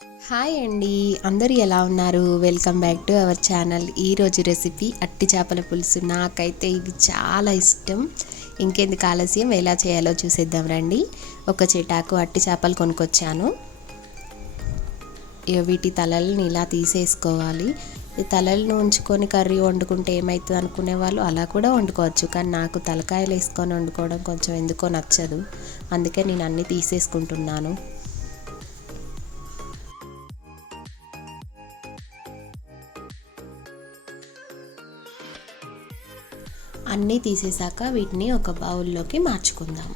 Hi అండి. అందరూ ఎలా ఉన్నారు? Welcome back to our channel. ఈరోజు రెసిపీ అట్టి చేపల పులుసు. నాకైతే ఇది చాలా ఇష్టం. ఇంకెందుకు ఆలస్యం? ఎలా చేయాలో చూసేద్దాం రండి. ఒక చిటాకు అట్టి చేపలు కొనుక్కొచ్చాను. వీటి తలల్ని ఇలా తీసేసుకోవాలి. ఈ తలలను ఉంచుకొని కర్రీ వండుకుంటే ఏమవుతుంది అనుకునే వాళ్ళు అలా కూడా వండుకోవచ్చు. కానీ నాకు తలకాయలు వేసుకొని వండుకోవడం కొంచెం ఎందుకో నచ్చదు. అందుకే నేను అన్నీ తీసేసుకుంటున్నాను. అన్నీ తీసేసాక వీటిని ఒక బౌల్లోకి మార్చుకుందాం.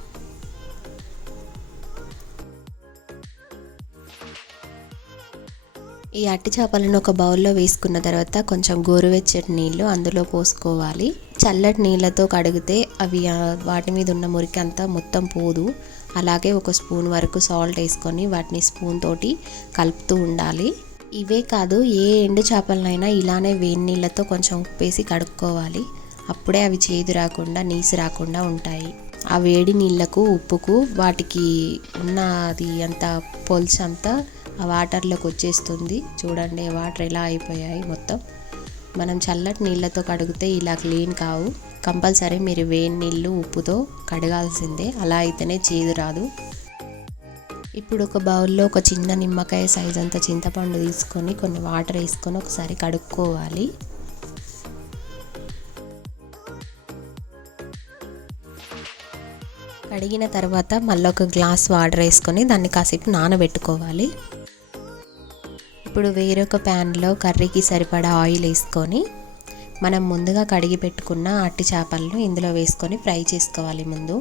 ఈ అట్టి చేపలను ఒక బౌల్లో వేసుకున్న తర్వాత కొంచెం గోరువెచ్చటి నీళ్ళు అందులో పోసుకోవాలి. చల్లటి నీళ్ళతో కడిగితే అవి వాటి మీద ఉన్న మురికి అంతా మొత్తం పోదు. అలాగే ఒక స్పూన్ వరకు సాల్ట్ వేసుకొని వాటిని స్పూన్ తోటి కలుపుతూ ఉండాలి. ఇవే కాదు ఏ ఎండు చేపలనైనా ఇలానే వేడి నీళ్ళతో కొంచెం ఉప్పేసి కడుక్కోవాలి. అప్పుడే అవి చేదు రాకుండా నీసు రాకుండా ఉంటాయి. ఆ వేడి నీళ్ళకు ఉప్పుకు వాటికి ఉన్న అది అంత పొలుసు అంతా ఆ వాటర్లోకి వచ్చేస్తుంది. చూడండి వాటర్ ఎలా అయిపోయాయి మొత్తం. మనం చల్లటి నీళ్ళతో కడిగితే ఇలా క్లీన్ కావు. కంపల్సరీ మీరు వేడి నీళ్ళు ఉప్పుతో కడగాల్సిందే. అలా అయితేనే చేదు రాదు. ఇప్పుడు ఒక బౌల్లో ఒక చిన్న నిమ్మకాయ సైజ్ అంత చింతపండు తీసుకొని కొన్ని వాటర్ వేసుకొని ఒకసారి కడుక్కోవాలి. కడిగిన తర్వాత మళ్ళీ ఒక గ్లాస్ వాటర్ వేసుకొని దాన్ని కాసేపు నానబెట్టుకోవాలి. ఇప్పుడు వేరొక ప్యాన్లో కర్రీకి సరిపడా ఆయిల్ వేసుకొని మనం ముందుగా కడిగి పెట్టుకున్న అట్టి చేపలను ఇందులో వేసుకొని ఫ్రై చేసుకోవాలి ముందు.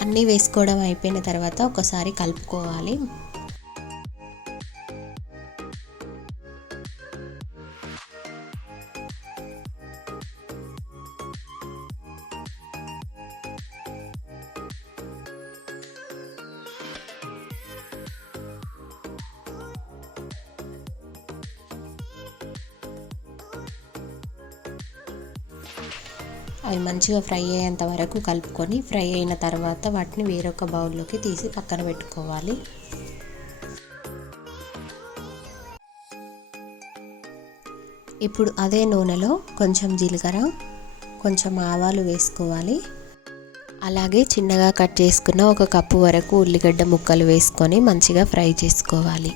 అన్నీ వేసుకోవడం అయిపోయిన తర్వాత ఒకసారి కలుపుకోవాలి. అవి మంచిగా ఫ్రై అయ్యేంత వరకు కలుపుకొని ఫ్రై అయిన తర్వాత వాటిని వేరొక బౌల్లోకి తీసి పక్కన పెట్టుకోవాలి. ఇప్పుడు అదే నూనెలో కొంచెం జీలకర్ర కొంచెం ఆవాలు వేసుకోవాలి. అలాగే చిన్నగా కట్ చేసుకున్న ఒక కప్పు వరకు ఉల్లిగడ్డ ముక్కలు వేసుకొని మంచిగా ఫ్రై చేసుకోవాలి.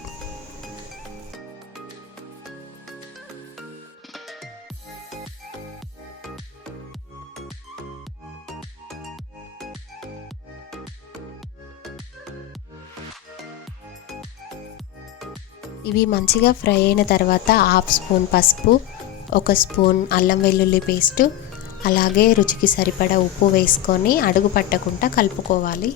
ఇవి మంచిగా ఫ్రై అయిన తర్వాత హాఫ్ స్పూన్ పసుపు ఒక స్పూన్ అల్లం వెల్లుల్లి పేస్ట్ అలాగే రుచికి సరిపడా ఉప్పు వేసుకొని అడుగు పట్టకుండా కలుపుకోవాలి.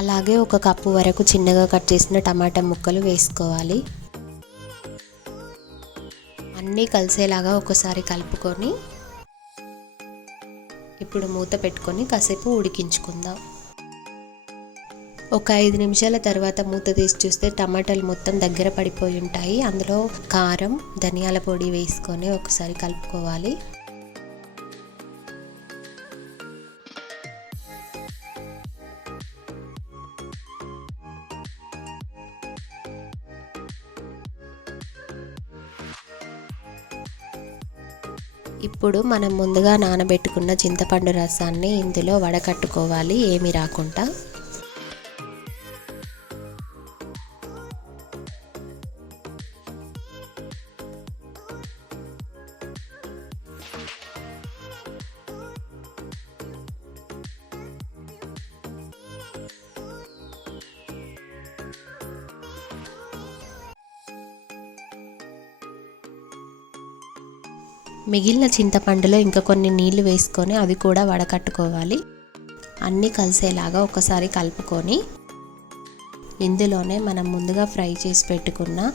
అలాగే ఒక కప్పు వరకు చిన్నగా కట్ చేసిన టమాటా ముక్కలు వేసుకోవాలి. అన్నీ కలిసేలాగా ఒకసారి కలుపుకొని ఇప్పుడు మూత పెట్టుకొని కాసేపు ఉడికించుకుందాం. ఒక ఐదు నిమిషాల తర్వాత మూత తీసి చూస్తే టమాటాలు మొత్తం దగ్గర పడిపోయి ఉంటాయి. అందులో కారం ధనియాల పొడి వేసుకొని ఒకసారి కలుపుకోవాలి. ఇప్పుడు మనం ముందుగా నానబెట్టుకున్న చింతపండు రసాన్ని ఇందులో వడకట్టుకోవాలి. ఏమి రాకుండా. మిగిలిన చింతపండులో ఇంకా కొన్ని నీళ్ళు వేసుకొని అవి కూడా వడకట్టుకోవాలి. అన్నీ కలిసేలాగా ఒకసారి కలుపుకొని ఇందులోనే మనం ముందుగా ఫ్రై చేసి పెట్టుకున్న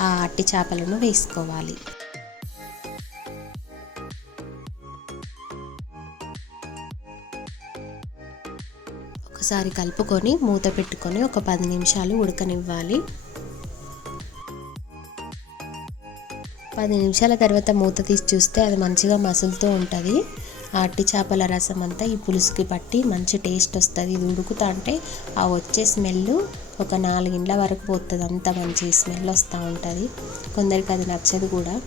ఆ అట్టి చేపలను వేసుకోవాలి. ఒకసారి కలుపుకొని మూత పెట్టుకొని ఒక పది నిమిషాలు ఉడకనివ్వాలి. పది నిమిషాల తర్వాత మూత తీసి చూస్తే అది మంచిగా మసులుతూ ఉంటుంది. అట్టి చేపల రసం అంతా ఈ పులుసుకి పట్టి మంచి టేస్ట్ వస్తుంది. ఇది ఉడుకుతా అంటే ఆ వచ్చే స్మెల్ ఒక నాలుగిండ్ల వరకు పోతుంది. అంత మంచి స్మెల్ వస్తూ ఉంటుంది. కొందరికి అది నచ్చదు కూడా.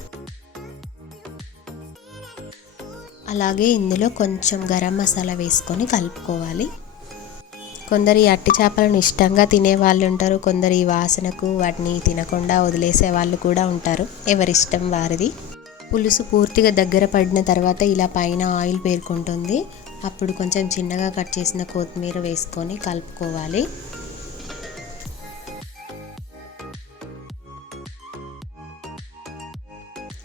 అలాగే ఇందులో కొంచెం గరం మసాలా వేసుకొని కలుపుకోవాలి. కొందరు ఈ అట్టి చేపలను ఇష్టంగా తినే వాళ్ళు ఉంటారు. కొందరు ఈ వాసనకు వాటిని తినకుండా వదిలేసే వాళ్ళు కూడా ఉంటారు. ఎవరిష్టం వారిది. పులుసు పూర్తిగా దగ్గర పడిన తర్వాత ఇలా పైన ఆయిల్ పేరుకుంటుంది. అప్పుడు కొంచెం చిన్నగా కట్ చేసిన కొత్తిమీర వేసుకొని కలుపుకోవాలి.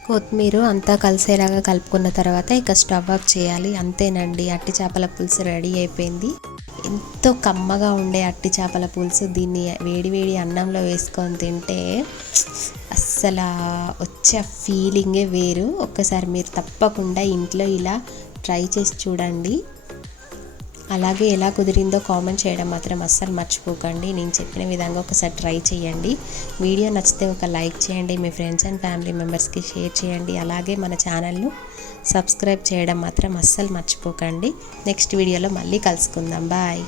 కొత్తిమీర అంతా కలిసేలాగా కలుపుకున్న తర్వాత ఇక స్టవ్ ఆఫ్ చేయాలి. అంతేనండి అట్టి చేపల పులుసు రెడీ అయిపోయింది. ఎంతో కమ్మగా ఉండే అట్టి చేపల పులుసు దీన్ని వేడి వేడి అన్నంలో వేసుకొని తింటే అస్సలు వచ్చే ఫీలింగే వేరు. ఒక్కసారి మీరు తప్పకుండా ఇంట్లో ఇలా ట్రై చేసి చూడండి. అలాగే ఎలా కుదిరిందో కామెంట్ చేయడం మాత్రం అస్సలు మర్చిపోకండి. నేను చెప్పిన విధంగా ఒకసారి ట్రై చేయండి. వీడియో నచ్చితే ఒక లైక్ చేయండి. మీ ఫ్రెండ్స్ అండ్ ఫ్యామిలీ మెంబర్స్కి షేర్ చేయండి. అలాగే మన ఛానల్ను సబ్స్క్రైబ్ చేయడం మాత్రం అస్సలు మర్చిపోకండి. నెక్స్ట్ వీడియోలో మళ్ళీ కలుసుకుందాం. బాయ్.